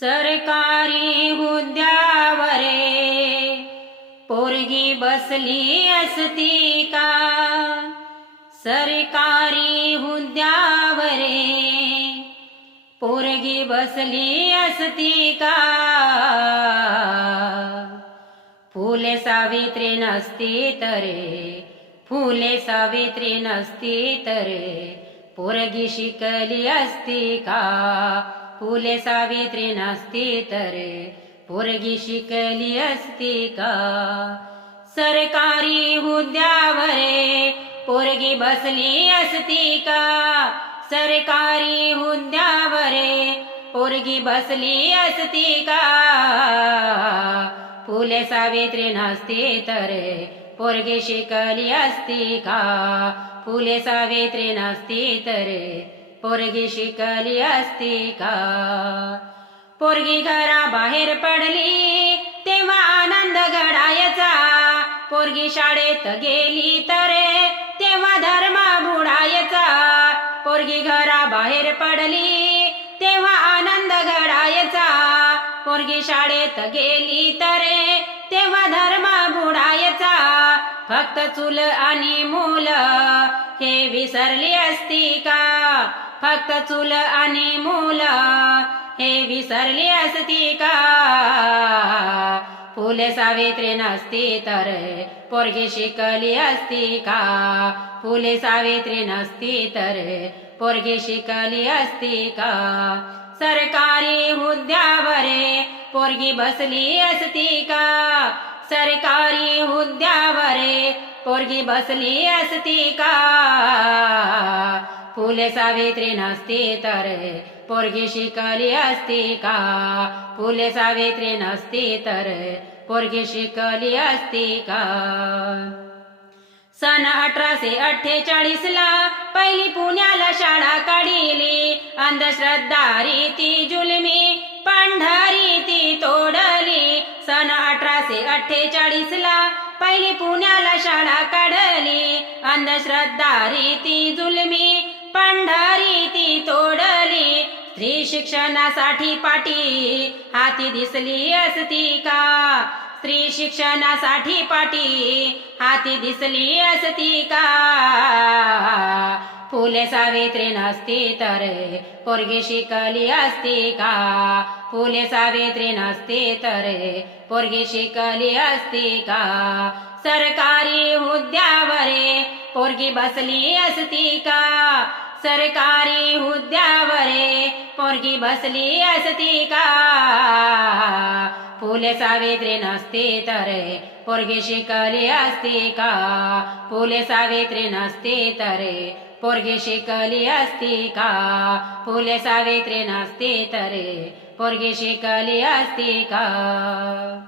सरकारी हुद्यावरे पोरगी बसली असती का? सरकारी हुद्यावरे पोरगी बसली असती का? फुले सावित्री नसती तरे. फुले सावित्री नसती तरे. पोरगी शिकली असती का? फुले सावित्री नसती तरे पोरगी शिकली असती का? सरकारी हुद्यावरे पोरगी बसली असती का? सरकारी हुद्यावरे पोरगी बसली असती का? फुले सावित्री नसती तरे पोरगी शिकली असती का? फुले सावित्री नसती तरे पोरगी शिकली असती का? पोरगी घराबाहेर पडली तेव्हा आनंद घडायचा. पोरगी शाळेत गेली तर तेव्हा धर्म बुडायचा. पोरगी घराबाहेर पडली तेव्हा आनंद घडायचा. पोरगी शाळेत गेली तर तेव्हा धर्म बुडायचा. फक्त चूल आणि मुलं हे विसरली असती का? फक्त चूल आणि मुला हे विसरली असती का? फुले सावित्री नसती तर पोरगी शिकली असती का? फुले सावित्री नसती तर पोरगी शिकली असती का? सरकारी हुद्द्यावर पोरगी बसली असती का? सरकारी हुद्द्यावर पोरगी बसली असती का? फुले सावित्री नसती तर पोरगी शिकली असती का? फुले सावित्री नसती तर पोरगी शिकली असती का? सन अठराशे अठ्ठेचाळीस ला पहिली पुण्याला शाळा काढिली. अंधश्रद्धा रीती जुलमी पंढरी ती तोडली. सन अठराशे अठ्ठेचाळीस ला पहिली पुण्याला शाळा काढली. अंधश्रद्धा रीती जुलमी पंढरी ती तोडली. स्त्री शिक्षणासाठी पाठी हाती दिसली असती का? स्त्री शिक्षणासाठी पाठी हाती दिसली असती का? फुले सावित्री नसती तर पोरगी शिकली असती का? फुले सावित्री नसती तर पोरगी शिकली असती का? सरकारी हुद्द्यावरे पोरगी बसली असती का? सरकारी हुद्द्यावरे पोरगी बसली असती का? फुले सावित्री नसती तर पोरगी शिकली असती का? फुले सावित्री नसती तर पोरगी शिकली असती का? फुले सावित्री नसती तर पोरगी शिकली असती का?